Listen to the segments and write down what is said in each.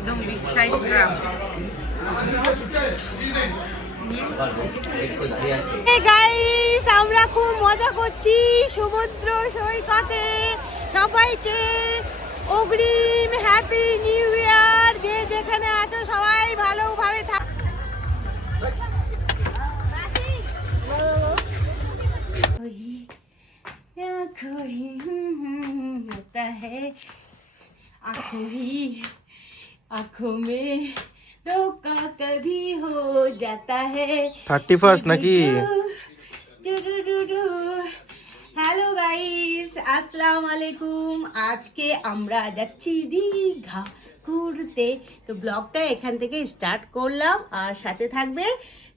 একদম beach side গ্রাম guys আমরা খুব মজা করছি সমুদ্র সৈকতে সবাইকে অগ্রিম হ্যাপি নিউ ইয়ার যে যেখানে আছো সবাই ভালোভাবে থাক आँखों ही होता है आँखों ही आँखों में धोखा कभी हो जाता है থার্টি ফার্স্ট নাকি হ্যালো গাইস আসসালামু আলাইকুম আজকে আমরা যাচ্ছি দীঘা ঘুরতে তো ব্লগটা এখান থেকে স্টার্ট করলাম আর সাথে থাকবে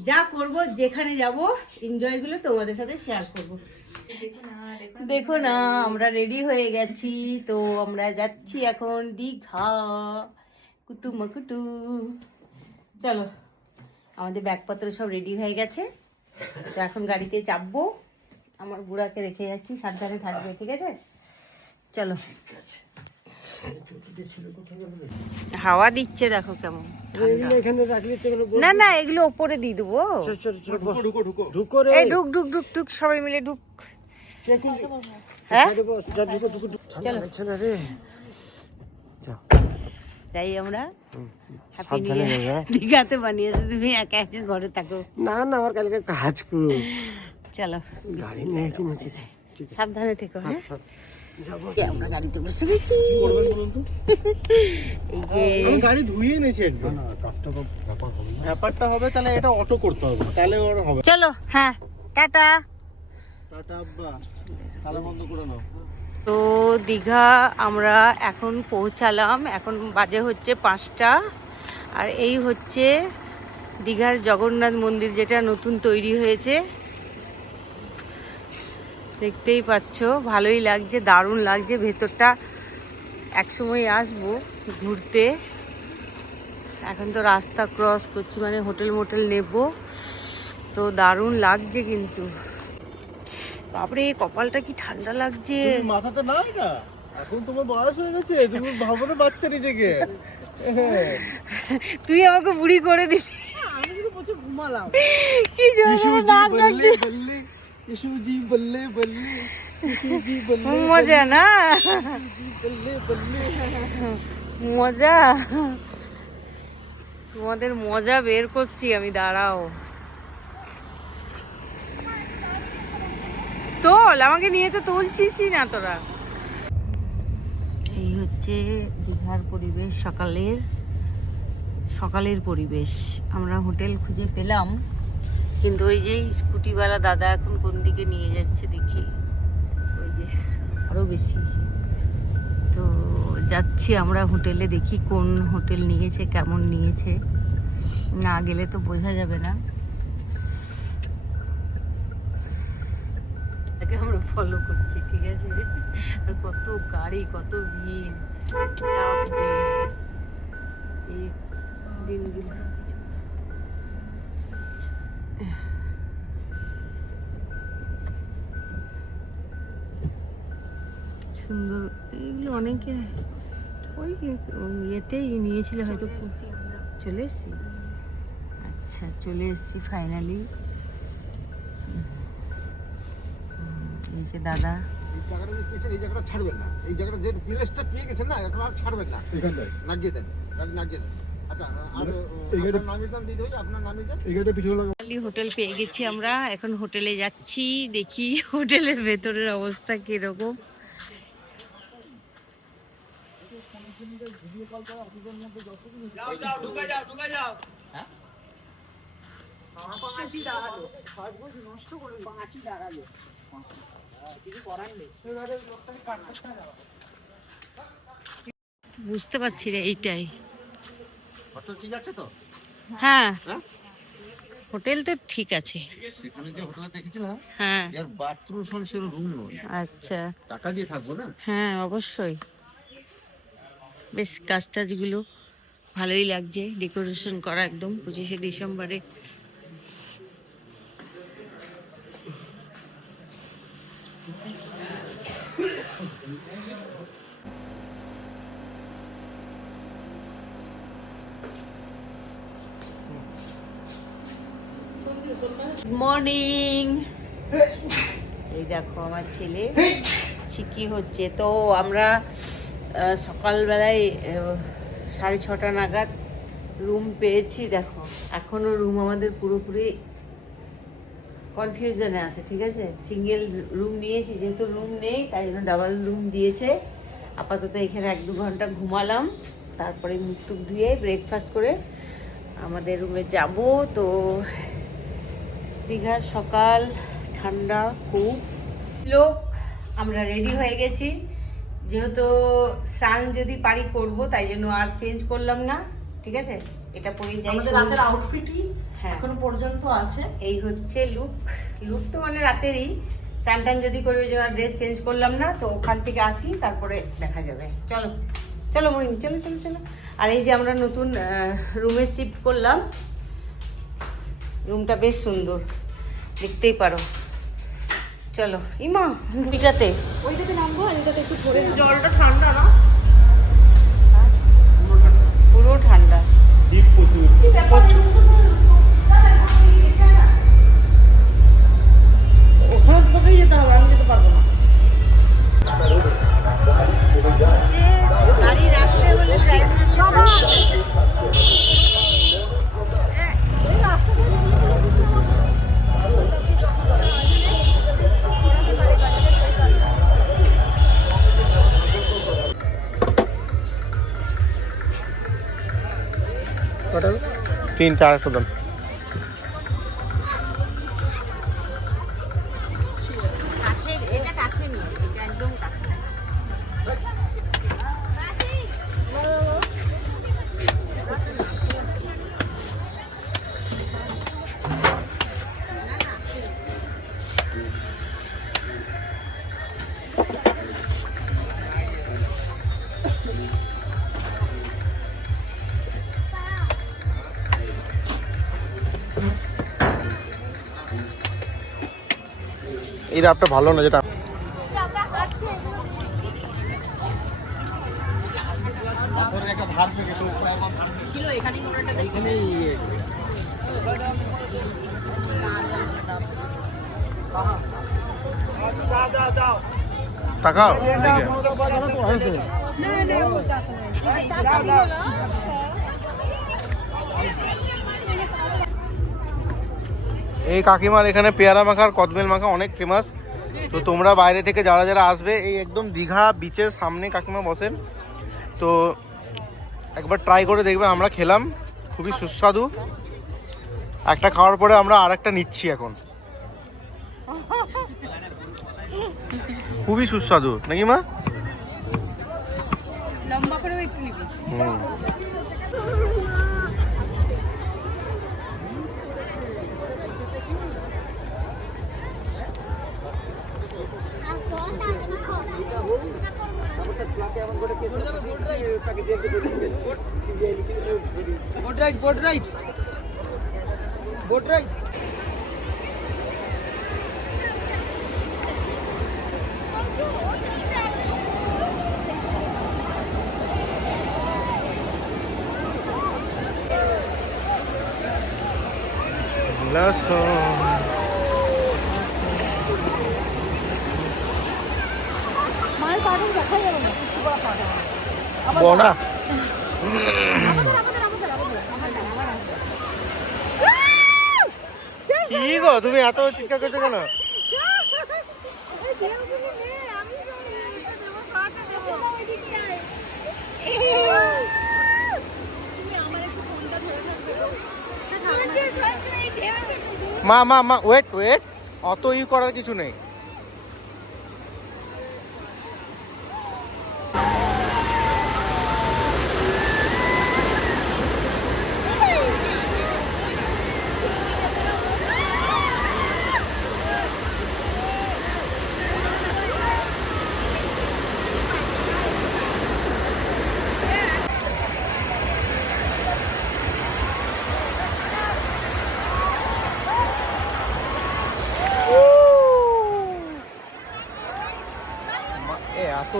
যা করব যেখানে যাব এনজয়গুলো তোমাদের সাথে শেয়ার করব দেখো না আমরা রেডি হয়ে গেছি তো আমরা যাচ্ছি এখন দীঘা কুটু মকুটু। চলো আমাদের ব্যাগপত্র সব রেডি হয়ে গেছে। তো এখন গাড়িতে চাপবো। আমার বুড়াকে রেখে যাচ্ছি সাবধানে থাকবে ঠিক আছে? চলো। হাওয়া দিচ্ছে দেখো কেমন না না এগুলো ওপরে দিয়ে দেবো। ঢুকো ঢুকো ঢুকো। রে এই ঢুক ঢুক ঢুক ঢুক সবাই মিলে ঢুক? হ্যাঁ? চলো। যাই আমরা হ্যাপি নিউ হ্যাঁ? দীঘাতে বানিয়েছো তুমি একা একা ঘরে থাকো। না না আমার কালকে কাজ করো চলো গাড়ি নিয়ে কি নিচে সাবধানে থেকো হ্যাঁ? যাব। এই আমরা গাড়িতে বসে গেছি এই যে আমি গাড়ি ধুয়ে নিয়েছি একদম। ব্যাপারটা হবে তাহলে এটা অটো করতে হবে। তাহলে ওর হবে। চলো হ্যাঁ টাটা। টাটা আব্বা তাহলে বন্ধ করে নাও। তো দীঘা আমরা এখন পৌঁছালাম। এখন বাজে হচ্ছে পাঁচটা। আর এই হচ্ছে দীঘার জগন্নাথ মন্দির যেটা নতুন তৈরি হয়েছে। দেখতেই পাচ্ছ, ভালোই লাগছে, দারুণ লাগছে। ভেতরটা একসময় আসব ঘুরতে। এখন তো রাস্তা ক্রস করছি মানে হোটেল মোটেল নেব। তো দারুণ লাগছে কিন্তু। বাপরে কপালটা কি ঠান্ডা লাগছে? মাথাতে নাই না। এখন তোমার বয়স হয়ে গেছে তুমি ভাবো না বাচ্চা নিজেকে। তুই আমাকে বুড়ি করে দিলি। আমি কিন্তু প্রচুর ঘুমালাম। কি জোরে নাক ডাকছে। বললে ইসুজি বললে বললে ইসুজি বললে মজা না? বললে বললে। মজা। তোমাদের মজা বের করছি আমি দাঁড়াও। তোল, আমাকে নিয়ে তো তুলছিসই না তোরা। এই হচ্ছে দীঘার পরিবেশ, সকালের সকালের পরিবেশ। আমরা হোটেল খুঁজে পেলাম, কিন্তু ওই যে স্কুটিওয়ালা দাদা এখন কোন দিকে নিয়ে যাচ্ছে দেখি। ওই যে আরও বেশি। তো যাচ্ছি আমরা হোটেলে দেখি কোন হোটেল নিয়েছে, কেমন নিয়েছে। না গেলে তো বোঝা যাবে না তাকে আমরা ফলো করছি ঠিক আছে? আর কত গাড়ি কত ভিড়। এই দিনগুলো সুন্দর এগুলো অনেকে ওই ওই ইয়েতেই নিয়েছিল হয়তো চলে এসছি আচ্ছা চলে এসছি ফাইনালি এই যে দাদা এই জায়গাটা ছাড়বেন না। এই জায়গাটা যে প্লেসটা পেয়ে গেছেন না এখন আর ছাড়বেন না। নাগিয়ে দেন নাগিয়ে দেন। আচ্ছা ফাইনালি হোটেল পেয়ে গেছি আমরা এখন হোটেলে যাচ্ছি দেখি হোটেলের ভেতরের অবস্থা কীরকম। বুঝতে পারছি রে এইটাই। হোটেল ঠিক আছে তো? হ্যাঁ। হ্যাঁ? হোটেল তো ঠিক আছে। সেখানে যে হোটেলে দেখেছিলাম হ্যাঁ। এর বাথরুম সঙ্গে রুম নয়। আচ্ছা। টাকা দিয়ে থাকব না? হ্যাঁ অবশ্যই। বেশ কাজ টাজগুলো ভালোই লাগছে। ডেকোরেশন করা একদম পঁচিশে ডিসেম্বরে। মর্নিং এই দেখো আমার ছেলে। চিকি হচ্ছে? তো আমরা সকালবেলায় সাড়ে ছটা নাগাদ রুম পেয়েছি, দেখো। এখনও রুম আমাদের পুরোপুরি কনফিউশনে আছে ঠিক আছে? সিঙ্গেল রুম নিয়েছি যেহেতু রুম নেই তাই জন্য ডাবল রুম দিয়েছে। আপাতত এখানে এক দু ঘণ্টা ঘুমালাম তারপরে মুখ টুক ধুয়ে ব্রেকফাস্ট করে আমাদের রুমে যাব। তো দীঘার সকাল ঠান্ডা খুব। লোক আমরা রেডি হয়ে গেছি। যেহেতু স্নান যদি পারি করব তাই জন্য আর চেঞ্জ করলাম না ঠিক আছে? এটা পরেই যাই আমাদের রাতের আউটফিটই এখনও পর্যন্ত আছে। এই হচ্ছে লুক লুক তো মানে রাতেরই। চান টান যদি করে ওই জন্য ড্রেস চেঞ্জ করলাম না তো ওখান থেকে আসি তারপরে দেখা যাবে। চলো। চলো মহিনী চলো চলো চলো। আর এই যে আমরা নতুন রুমে শিফট করলাম। রুমটা বেশ সুন্দর। দেখতেই পারো। চলো। ইমা এটাতে ওইটাতে নামবো আর এটাতে একটু ধরে জলটা ঠান্ডা না? পুরো ঠান্ডা। ওখানে তোকেই যেতে হবে আমি যেতে পারব না। তিনটা আরেকটা এই রাপটা ভালো না যেটা টাকাও এই কাকিমার এখানে পেয়ারা মাখা আর কদবেল মাখা অনেক ফেমাস তো তোমরা বাইরে থেকে যারা যারা আসবে এই একদম দীঘা বিচের সামনে কাকিমা বসেন। তো একবার ট্রাই করে দেখবে আমরা খেলাম খুবই সুস্বাদু। একটা খাওয়ার পরে আমরা আর একটা নিচ্ছি এখন। খুবই সুস্বাদু। নাকি মা? লম্বা করেও একটু নিবি। Boat ride boat ride boat ride লসন কি গো তুমি এত চিৎকার করছ কেন? মা মা মা ওয়েট ওয়েট অত ই করার কিছু নেই।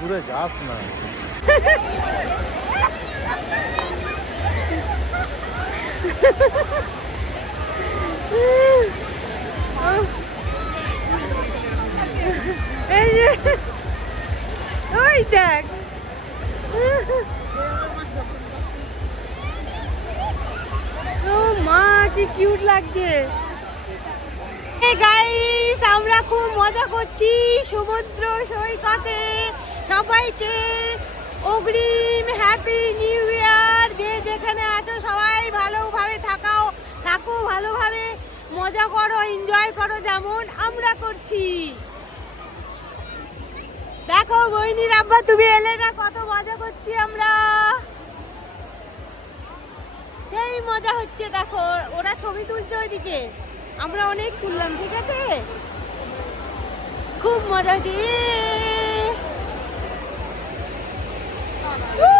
দূরে যাস না। মা কি কিউট লাগছে। গাইস আমরা খুব মজা করছি সমুদ্র সৈকতে। সবাইকে অগ্রিম হ্যাপি নিউ ইয়ার যে যেখানে আছো সবাই ভালোভাবে থাকাও, থাকো ভালোভাবে, মজা করো এনজয় করো যেমন আমরা করছি। দেখো বইনির আব্বা, তুমি এলে না, কত মজা করছি আমরা। সেই মজা হচ্ছে, দেখো, ওরা ছবি তুলছে ওইদিকে। আমরা অনেক তুললাম, ঠিক আছে? খুব মজা হচ্ছে ইয়ে!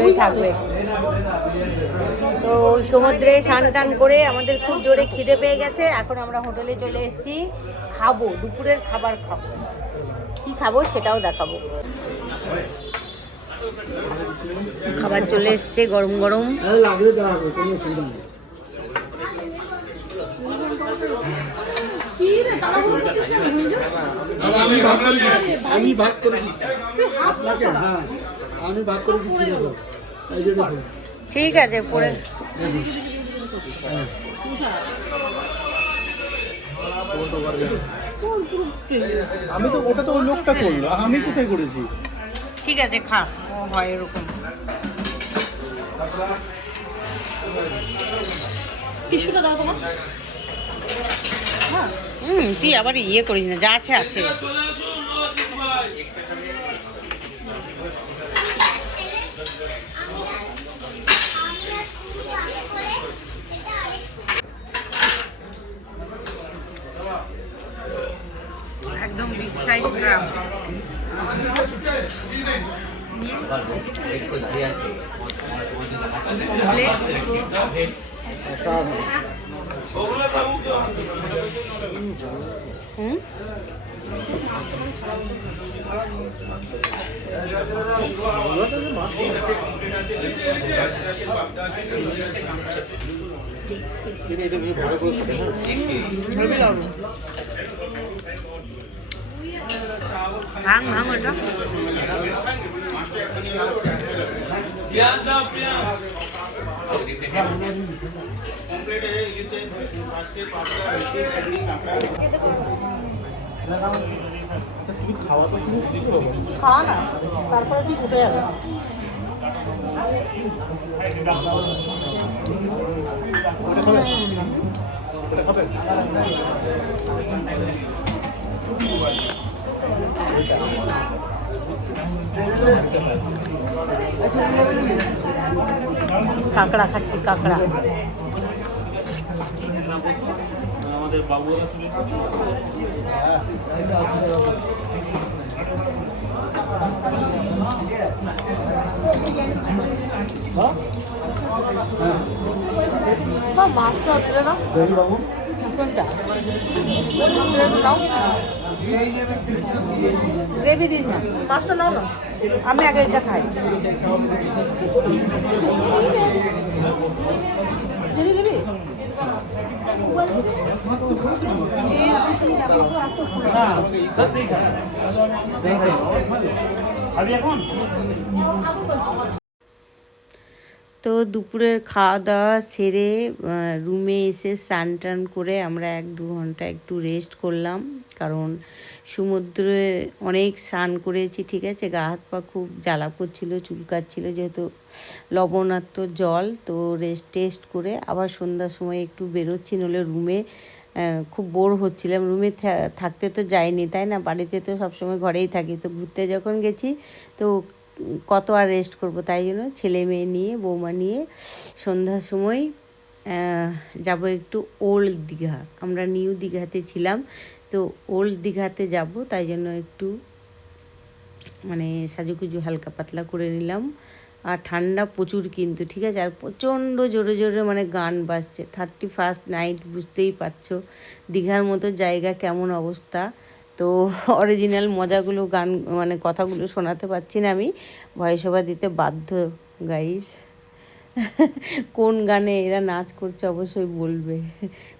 তো থাকবে। তো সমুদ্রে স্নান টান করে আমাদের খুব জোরে খিদে পেয়ে গেছে এখন আমরা হোটেলে চলে এসেছি। খাব দুপুরের খাবার খাব। কি খাব সেটাও দেখাবো। খাবার চলে এসছে গরম গরম। আমি ভাগ করে দিচ্ছি। আমি ভাগ করে দিচ্ছি। আপনাকে হ্যাঁ আমি ভাগ করে দিচ্ছি দেখো। এই যে দেখুন ঠিক আছে পরে। আমি তো ওটা তো ওই লোকটা করল আমি কোথায় করেছি? ঠিক আছে খা। ও হয় এরকম। টিস্যুটা দাও তোমার। হুম তুই আবার ইয়ে করিস না যা আছে আছে। সাইজ গ্রাম। হুম। হেবি লাগবে ভাঙ ভাঙ ওটা। খাওয়া তো শুরু খাওয়া না তারপরে ঠিক উঠে যাবে। কাঁকড়া খাচ্ছি কাঁকড়া। বা মাছটা তুলে নাও কোনটা? গ্রেভি দিস না। মাছটা নাও না। আমি আগে এটা খাই। দিদি দিবি তো দুপুরের খাওয়া দাওয়া সেরে রুমে এসে স্নান টান করে আমরা এক দু ঘণ্টা একটু রেস্ট করলাম। কারণ সমুদ্রে অনেক স্নান করেছি, ঠিক আছে? গা হাত পা খুব জ্বালা করছিল, চুলকাচ্ছিল, যেহেতু লবণাক্ত জল। তো রেস্ট টেস্ট করে আবার সন্ধ্যার সময় একটু বেরোচ্ছি নলে রুমে খুব বোর হচ্ছিলাম। রুমে থাকতে তো যাইনি, তাই না? বাড়িতে তো সবসময় ঘরেই থাকি। তো ঘুরতে যখন গেছি, তো কত আর রেস্ট করব তাই জন্য ছেলে মেয়ে নিয়ে, বৌমা নিয়ে সন্ধ্যার সময় যাব একটু ওল্ড দীঘা। আমরা নিউ দীঘাতে ছিলাম, তো ওল্ড দীঘাতে যাব তাই জন্য একটু মানে সাজুকুজু হালকা পাতলা করে নিলাম। আর ঠান্ডা প্রচুর কিন্তু, ঠিক আছে? আর প্রচণ্ড জোরে জোরে মানে গান বাজছে। থার্টি ফার্স্ট নাইট বুঝতেই পারছ দীঘার মতো জায়গা কেমন অবস্থা। তো অরিজিনাল মজাগুলো, গান মানে কথাগুলো শোনাতে পারছি না আমি। ভয়েস ওভার দিতে বাধ্য গাইস কোন গানে এরা নাচ করছে অবশ্যই বলবে।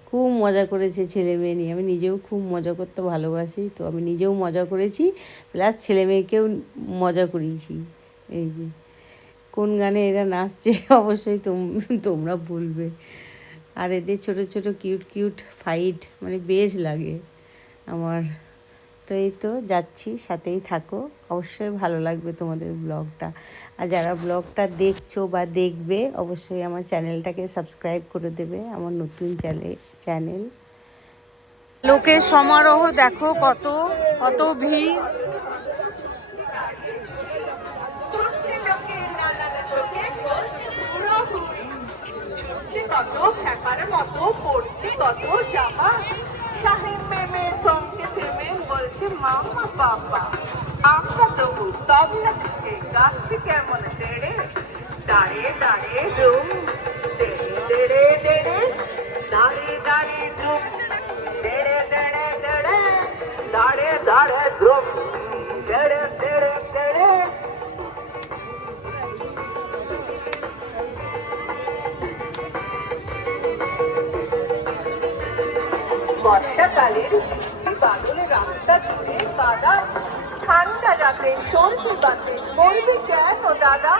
খুব মজা করেছে ছেলে মেয়ে নিয়ে। আমি নিজেও খুব মজা করতে ভালোবাসি, তো আমি নিজেও মজা করেছি। প্লাস ছেলে মেয়েকেও মজা করিয়েছি। এই যে, কোন গানে এরা নাচছে অবশ্যই তোম- তোমরা বলবে। আর এদের ছোট ছোট কিউট কিউট ফাইট মানে বেশ লাগে আমার। তো এই তো যাচ্ছি, সাথেই থাকো। অবশ্যই ভালো লাগবে তোমাদের ব্লগটা। আর যারা ব্লগটা দেখছ বা দেখবে, অবশ্যই আমার চ্যানেলটাকে সাবস্ক্রাইব করে দেবে, আমার নতুন চ্যানেল। লোকের সমারোহ দেখো কত কত ভিড়। কত মতো, পড়ছে কত, জামা বলছে, মামা, বাবা, আমরা তবু তবলা থেকে গাছে কেমন দেড়ে দাঁড়ে দাঁড়ে ধুম দেড়ে দেড়ে দেড়ে দাঁড়ে দাঁড়ে ধুম দেড়ে দেড়ে দেড়ে দাঁড়ে দাঁড়ে ধুম দেড়ে দেড়ে দেড়ে বর্ষাকালের ঠান্ডা রাতে সর্দি বাতে বলবি কেন দাদা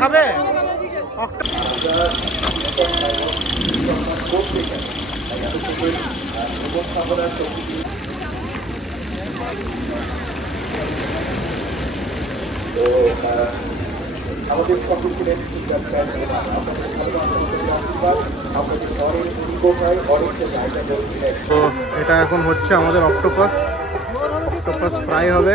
খাবে? তো এটা এখন হচ্ছে আমাদের অক্টোপাস অক্টোপাস ফ্রাই হবে।